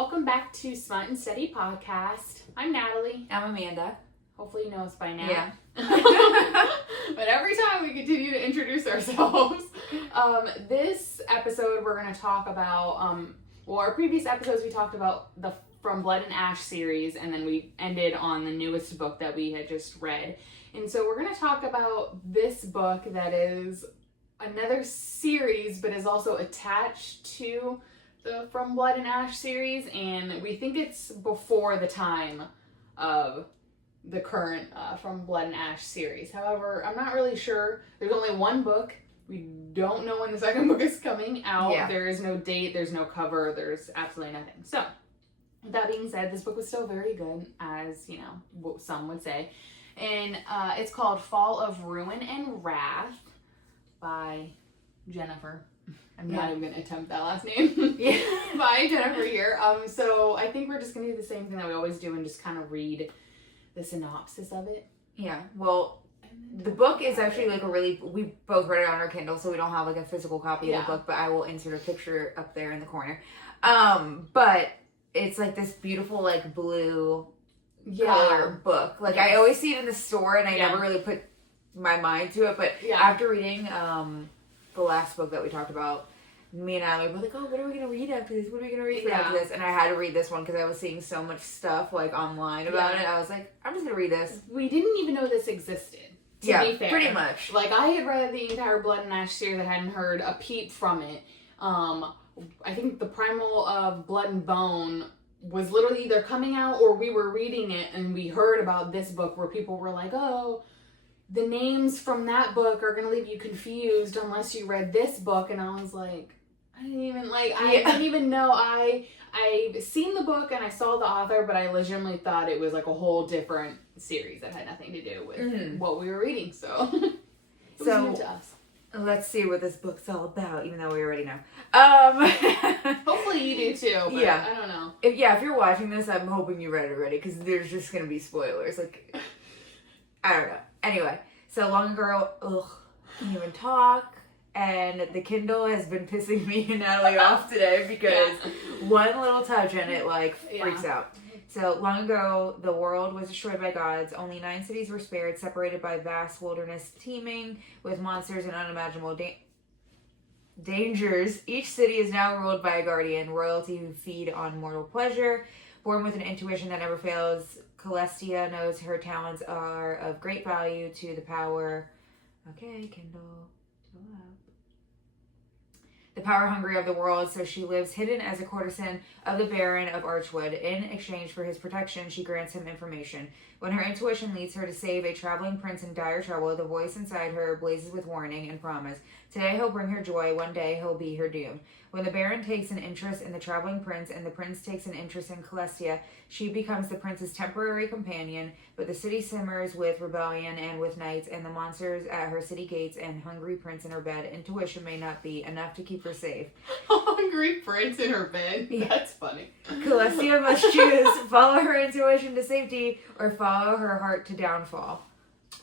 Welcome back to Smut and Steady Podcast. I'm Natalie. I'm Amanda. Hopefully you know us by now. Yeah. But every time we continue to introduce ourselves. This episode we're going to talk about, our previous episodes we talked about the From Blood and Ash series, and then we ended on the newest book that we had just read. And so we're going to talk about this book that is another series, but is also attached to the From Blood and Ash series, and we think it's before the time of the current From Blood and Ash series. However, I'm not really sure. There's only one book. We don't know when the second book is coming out. Yeah. There is no date, there's no cover, there's absolutely nothing. So, with that being said, this book was still very good, as, you know, some would say. And it's called Fall of Ruin and Wrath by Jennifer. I'm not even going to attempt that last name. By Jennifer here. So I think we're just going to do the same thing that we always do and just kind of read the synopsis of it. Yeah. Well, the book is actually like we both read it on our Kindle, so we don't have like a physical copy of the book, but I will insert a picture up there in the corner. But it's like this beautiful like blue color book. Like I always see it in the store and I never really put my mind to it, but after reading the last book that we talked about, me and Allie were like, oh, what are we going to read after this? What are we going to read after this? And I had to read this one because I was seeing so much stuff like online about it. I was like, I'm just going to read this. We didn't even know this existed, to be fair. Pretty much. Like, I had read the entire Blood and Ash series. I hadn't heard a peep from it. I think the Primal of Blood and Bone was literally either coming out or we were reading it and we heard about this book where people were like, oh, the names from that book are going to leave you confused unless you read this book. And I was like, I didn't even know. I've seen the book and I saw the author, but I legitimately thought it was like a whole different series that had nothing to do with what we were reading. So, it was new to us. Let's see what this book's all about, even though we already know. Hopefully you do too, but I don't know. If you're watching this, I'm hoping you read it already, because there's just going to be spoilers. Like, I don't know. Anyway, so long ago, can't even talk. And the Kindle has been pissing me and Natalie off today because one little touch and it like freaks out. So long ago, the world was destroyed by gods. Only 9 cities were spared, separated by vast wilderness teeming with monsters and unimaginable dangers. Each city is now ruled by a guardian, royalty who feed on mortal pleasure. Born with an intuition that never fails, Celestia knows her talents are of great value to the power. Okay, Kindle. The power hungry of the world, so she lives hidden as a courtesan of the Baron of Archwood. In exchange for his protection, she grants him information. When her intuition leads her to save a traveling prince in dire trouble, the voice inside her blazes with warning and promise. Today he'll bring her joy, one day he'll be her doom. When the Baron takes an interest in the traveling prince and the prince takes an interest in Celestia, she becomes the prince's temporary companion, but the city simmers with rebellion and with knights and the monsters at her city gates and hungry prince in her bed. Intuition may not be enough to keep her safe. Hungry prince in her bed? That's funny. Celestia must choose, follow her intuition to safety or follow her heart to downfall.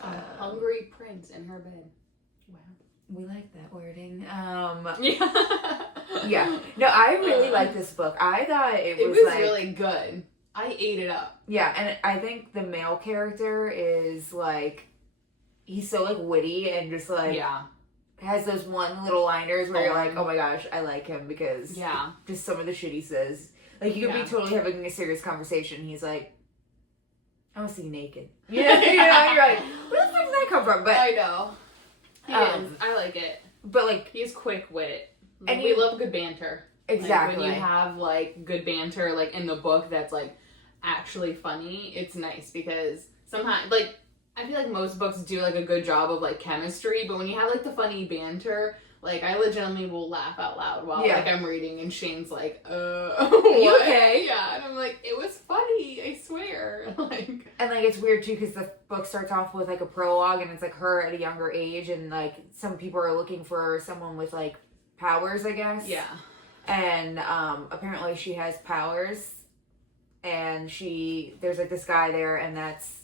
Hungry prince in her bed. Wow. We like that wording. Yeah. No, I really like this book. I thought it was like, really good. I ate it up. Yeah, and I think the male character is like, he's so like witty and just like has those one little liners where you're like, oh my gosh, I like him because just some of the shit he says. Like you could be totally having a serious conversation. He's like, I want to see you naked. Yeah, you know, you're like, where the fuck did that come from? But I know. He is. I like it. But like, he's quick wit. And we love good banter. Exactly. Like, when you have like good banter like in the book that's like actually funny, it's nice because sometimes like I feel like most books do like a good job of like chemistry, but when you have like the funny banter, like I legitimately will laugh out loud while like I'm reading and Shane's like, you okay? Yeah, and I'm like, it was funny, I swear. Like, and like it's weird too because the book starts off with like a prologue and it's like her at a younger age and like some people are looking for someone with like powers, I guess. Yeah. And apparently she has powers and there's like this guy there and that's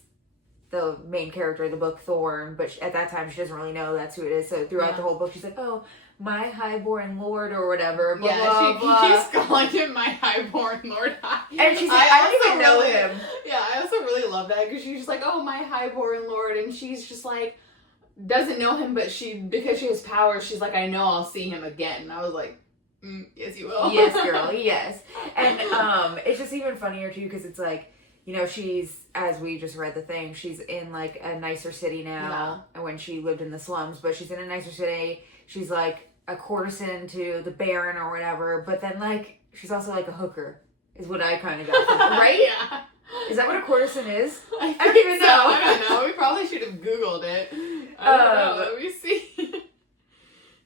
the main character of the book, Thorn, but at that time she doesn't really know that's who it is. So throughout the whole book she's like, oh, my highborn lord or whatever. Blah, yeah, blah, she blah. keeps calling him my highborn lord. And she's like, I don't even know him. Yeah, I also really love that because she's just like, oh, my highborn lord, and she's just like, doesn't know him, but because she has powers, she's like, I know I'll see him again. And I was like, yes, you will. Yes, girl, yes. And it's just even funnier too because it's like, you know, she's, as we just read the thing, she's in like a nicer city now, and when she lived in the slums, but she's in a nicer city. She's like a courtesan to the Baron or whatever, but then like she's also like a hooker, is what I kind of got from it, right? Yeah. Is that what a courtesan is? I don't even know. I don't know. We probably should have Googled it. I don't know. Let me see.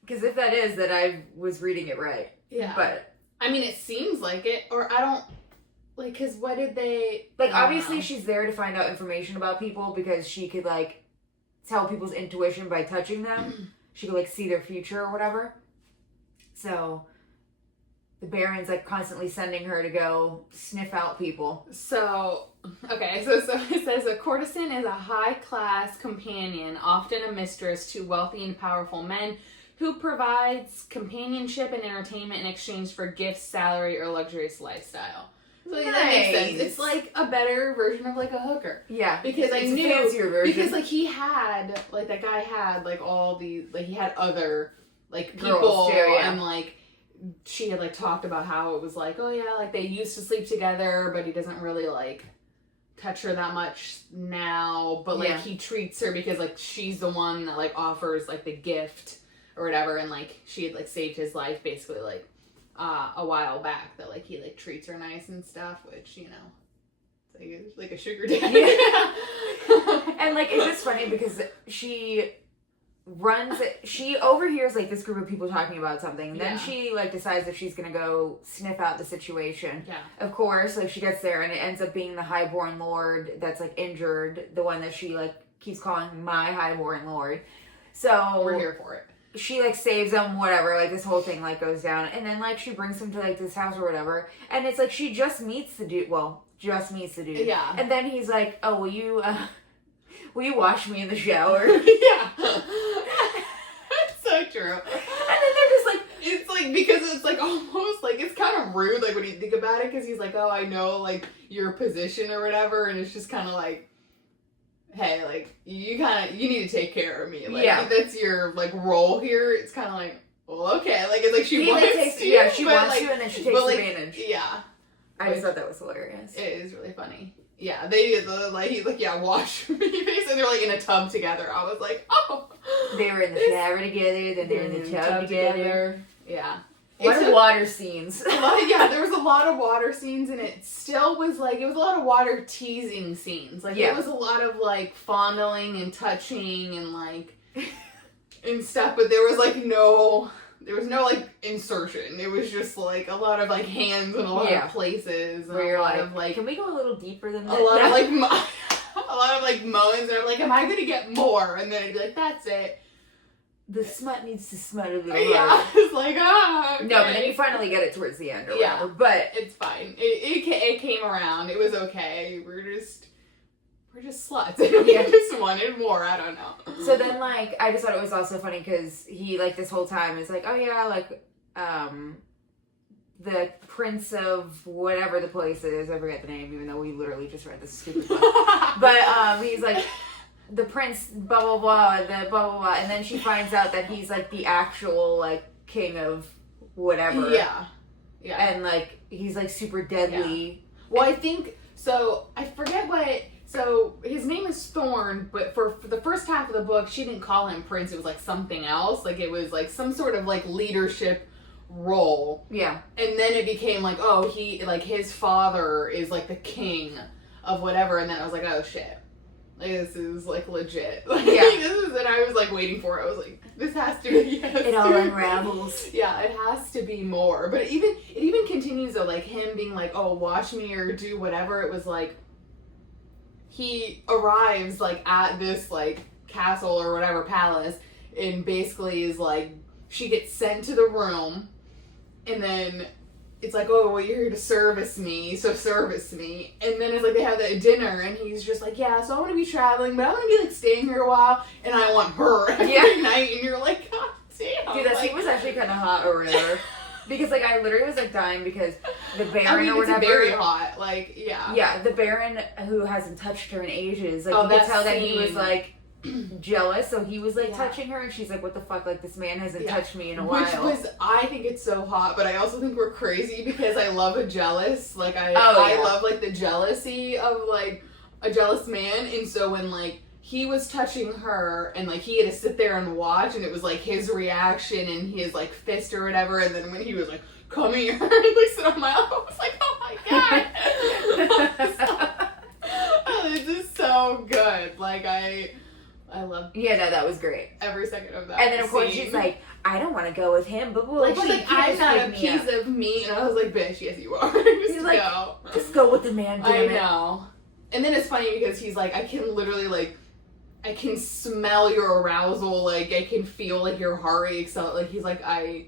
Because if that is, then I was reading it right. Yeah. But I mean, it seems like it, or I don't, like, because what did they... like, obviously she's there to find out information about people because she could, like, tell people's intuition by touching them. She could, like, see their future or whatever. So the Baron's, like, constantly sending her to go sniff out people. So, okay, so it says a courtesan is a high-class companion, often a mistress to wealthy and powerful men, who provides companionship and entertainment in exchange for gifts, salary, or luxurious lifestyle. So that makes sense. It's like a better version of like a hooker. Yeah. Because it's I knew, a fancier version. because like he had, like that guy had like all these, like he had other like people girls too, yeah. And like she had like talked about how it was like, oh yeah, like they used to sleep together, but he doesn't really like touch her that much now, but like he treats her because like she's the one that like offers like the gift or whatever, and like she had like saved his life basically like a while back, that like he like treats her nice and stuff, which, you know, it's like a sugar daddy. Yeah. And like it's just funny because she overhears like this group of people talking about something, and then she like decides if she's gonna go sniff out the situation. Yeah. Of course, like she gets there and it ends up being the highborn lord that's like injured, the one that she like keeps calling my highborn lord. So we're here for it. She like saves him, whatever, like this whole thing like goes down, and then like she brings him to like this house or whatever, and it's like she just meets the dude. Yeah. And then he's like, oh, will you wash me in the shower? Yeah. That's so true. And then they're just like, it's like, because it's like almost like it's kind of rude, like when you think about it, because he's like, oh, I know like your position or whatever, and it's just kind of like, hey, like, you need to take care of me. Like, that's your, like, role here. It's kind of like, well, okay. Like, it's like she wants to. Yeah, she wants like, to, and then she takes advantage. Yeah. I just thought that was hilarious. It is really funny. Yeah, they did he's like, yeah, wash me. Basically, they're, like, in a tub together. I was like, oh. They were in the shower together, then they're in the tub together. Yeah. A lot of water scenes. There was a lot of water scenes, and it still was like, it was a lot of water teasing scenes. Like, it was a lot of like fondling and touching and like, and stuff, but there was no like insertion. It was just like a lot of like hands in a lot of places. And where you're like, can we go a little deeper than that? A lot of like, a lot of like moans, and I'm like, am I going to get more? And then I'd be like, that's it. The smut needs to smut a little Yeah, harder. it's like, okay. No, but then you finally get it towards the end or whatever. But it's fine. It came around. It was okay. We're just sluts. We just wanted more. I don't know. So then, like, I just thought it was also funny because he, like, this whole time is like, oh yeah, like, the prince of whatever the place is. I forget the name, even though we literally just read this stupid book. But he's like, the prince, blah, blah, blah, the blah, blah, blah. And then she finds out that he's, like, the actual, like, king of whatever. Yeah. Yeah. And, like, he's, like, super deadly. Yeah. Well, I think, so, I forget so, his name is Thorn, but for the first half of the book, she didn't call him prince. It was, like, something else. Like, it was, like, some sort of, like, leadership role. Yeah. And then it became, like, oh, his father is, like, the king of whatever. And then I was like, oh, shit. Like, this is, like, legit. Like, this is what I was, like, waiting for. I was like, this has to be, it all unravels. Yeah, it has to be more. But it even continues, though, like, him being like, oh, watch me or do whatever. It was, like, he arrives, like, at this, like, castle or whatever, palace, and basically is, like, she gets sent to the room, and then it's like, oh, well, you're here to service me, so service me. And then it's like they have that dinner, and he's just like, yeah, so I'm going to be traveling, but I'm going to be, like, staying here a while, and I want her every night. And you're like, God, damn. Dude, that scene was actually kind of hot or whatever. Because, like, I literally was, like, dying because the Baron or whatever. It's very hot. Like, yeah. Yeah, the Baron who hasn't touched her in ages. Like, you could tell that he was, like, jealous, so he was, like, touching her, and she's like, what the fuck? Like, this man hasn't touched me in a while. Which was, I think it's so hot, but I also think we're crazy because I love a jealous. Like, I love, like, the jealousy of, like, a jealous man, and so when, like, he was touching her, and, like, he had to sit there and watch, and it was, like, his reaction and his, like, fist or whatever, and then when he was, like, come here, and, like, sit on my lap, I was like, oh, my God. This is so good. Like, I love. Yeah, no, that was great. Every second of that. And then of course she's like, I don't want to go with him, but like I'm not a piece of meat. And I was like, bitch, yes you are. Just go with the man. Damn I know. And then it's funny because he's like, I can literally like, I can smell your arousal. Like I can feel like your heart rate. So like he's like, I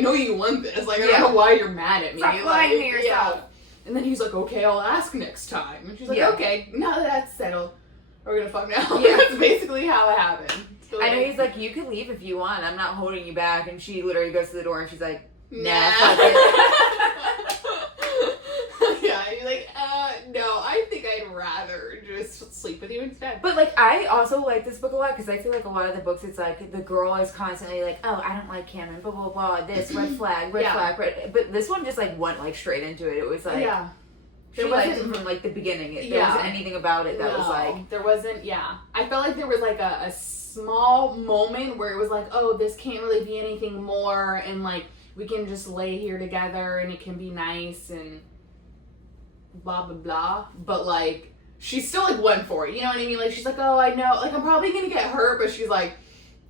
know you want this. Like I don't know why you're mad at me. Stop lying to yourself. Yeah. And then he's like, okay, I'll ask next time. And she's like, okay, now that that's settled. We're gonna fuck now. Yeah. That's basically how it happened. So, I know he's like, you can leave if you want. I'm not holding you back. And she literally goes to the door and she's like, nah, fuck it. Yeah, you're like, no, I think I'd rather just sleep with you instead. But like, I also like this book a lot because I feel like a lot of the books, it's like the girl is constantly like, oh, I don't like him and blah blah blah. This red flag, flag. But this one just like went like straight into it. It was like, she liked him from like the beginning. There wasn't anything about it that was like, there wasn't. Yeah, I felt like there was like a small moment where it was like, oh, this can't really be anything more, and like we can just lay here together and it can be nice and blah blah blah. But like she still like went for it. You know what I mean? Like she's like, oh, I know, like I'm probably gonna get hurt, but she's like,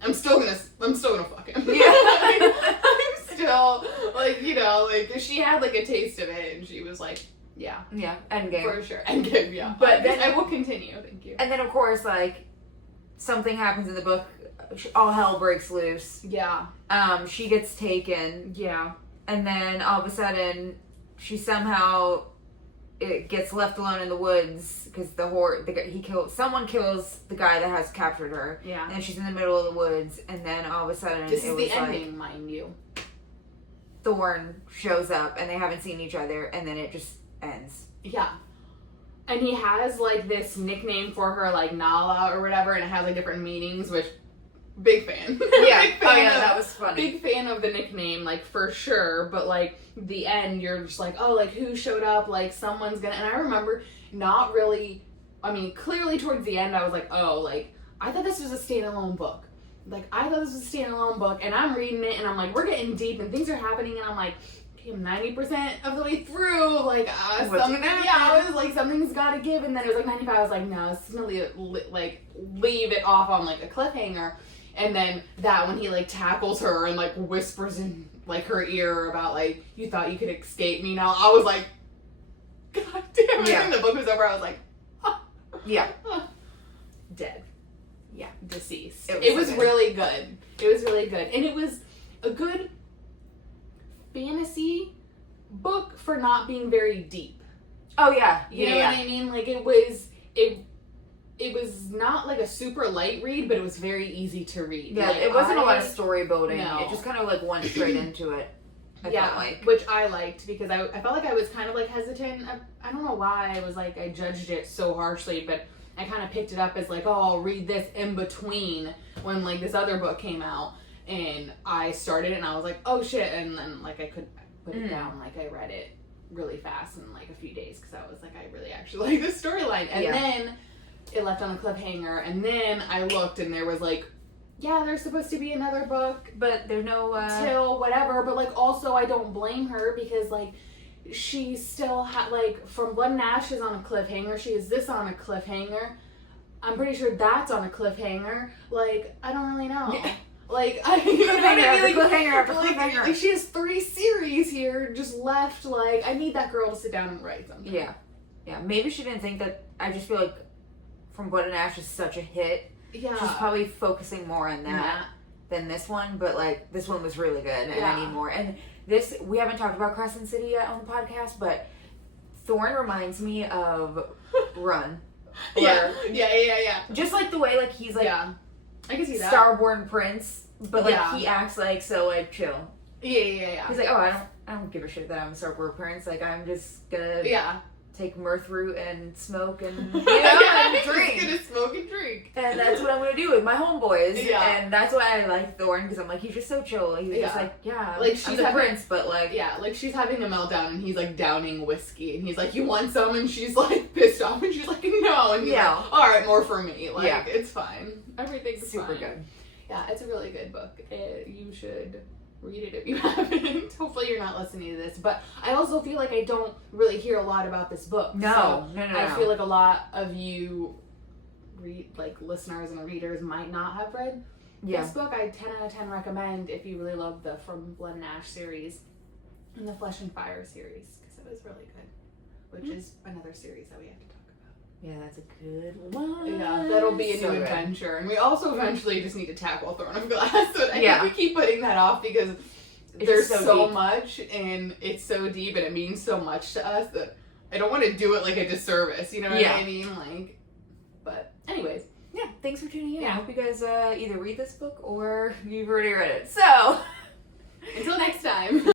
I'm still gonna fuck him. Yeah. I'm still like, you know, like she had like a taste of it, and she was like. Yeah, Endgame. For sure. Endgame, yeah. But then I will continue, thank you. And then, of course, like, something happens in the book. All hell breaks loose. Yeah. She gets taken. Yeah. And then, all of a sudden, she somehow gets left alone in the woods because someone kills the guy that has captured her. Yeah. And she's in the middle of the woods, and then all of a sudden, this is the ending, mind you. Thorn shows up, and they haven't seen each other, and then it just ends. Yeah. And he has like this nickname for her, like Nala or whatever, and it has like different meanings, which big fan. Yeah. Big fan that was funny. Big fan of the nickname, like for sure. But like the end, you're just like, oh, like who showed up? Like someone's gonna. And I remember not really. I mean, clearly towards the end, I was like, oh, like I thought this was a standalone book. Like I thought this was a standalone book, and I'm reading it, and I'm like, we're getting deep, and things are happening, and I'm like. I'm 90% of the way through, like, I was like, something's gotta give, and then it was like 95, I was like, no, it's gonna leave it off on, like, a cliffhanger, and then that when he, like, tackles her and, like, whispers in, like, her ear about, like, you thought you could escape me now, I was like, god damn it, and the book was over, I was like, dead. Yeah, deceased. It was really good. It was really good, and it was a good fantasy book for not being very deep. Oh yeah. You know what I mean? Like it was not like a super light read, but it was very easy to read. Yeah, like, it wasn't a lot of story building. No. It just kind of like went straight into it. I felt like. Which I liked because I felt like I was kind of like hesitant. I don't know why I was like I judged it so harshly, but I kind of picked it up as like, oh, I'll read this in between when like this other book came out. And I started it and I was like, oh shit. And then like I could put it down. Like I read it really fast in like a few days because I was like, I really actually like this storyline. And then it left on a cliffhanger. And then I looked and there was like, yeah, there's supposed to be another book. But there's no... till whatever. But like also I don't blame her because like she still had like from Blood and Ashes on a cliffhanger. She has this on a cliffhanger. I'm pretty sure that's on a cliffhanger. Like, I don't really know. Yeah. Like, you know what I mean? Like, cliffhanger. Like, she has 3 series here just left. Like, I need that girl to sit down and write something. Yeah. Yeah. Maybe she didn't think that. I just feel like From Blood and Ash is such a hit. Yeah. She's probably focusing more on that than this one. But, like, this one was really good. And I need more. And this, we haven't talked about Crescent City yet on the podcast, but Thorn reminds me of Run. Yeah. Or, yeah. Just like the way, like, he's like. Yeah. I can see that. Starborn Prince, but like Yeah. he acts like so like chill. Yeah. He's like, oh, I don't give a shit that I'm a Starborg prince. Like I'm just gonna take mirth root and smoke and and drink. Just gonna smoke and drink. And that's what I'm gonna do with my homeboys. Yeah. And that's why I like Thorn, because I'm like, he's just so chill. He's just like, like she's I'm the prince, but like, like she's having a meltdown and he's like downing whiskey and he's like, you want some? And she's like pissed off and she's like, no. And he's like, all right, more for me. Like it's fine. Everything's super fine. good. Yeah, it's a really good book. You should read it if you haven't. Hopefully you're not listening to this, but I also feel like I don't really hear a lot about this book. No. I feel like a lot of you listeners and readers might not have read this book. I 10 out of 10 recommend if you really love the From Blood and Ash series and the Flesh and Fire series, because it was really good, which is another series that we have to talk about. Yeah, that's a good one. Yeah, that'll be a new adventure. And we also eventually just need to tackle Throne of Glass. But I think we keep putting that off because there's so much and it's so deep and it means so much to us that I don't want to do it like a disservice. You know what I mean? Like, but anyways. Yeah, thanks for tuning in. I hope you guys either read this book or you've already read it. So, until next time.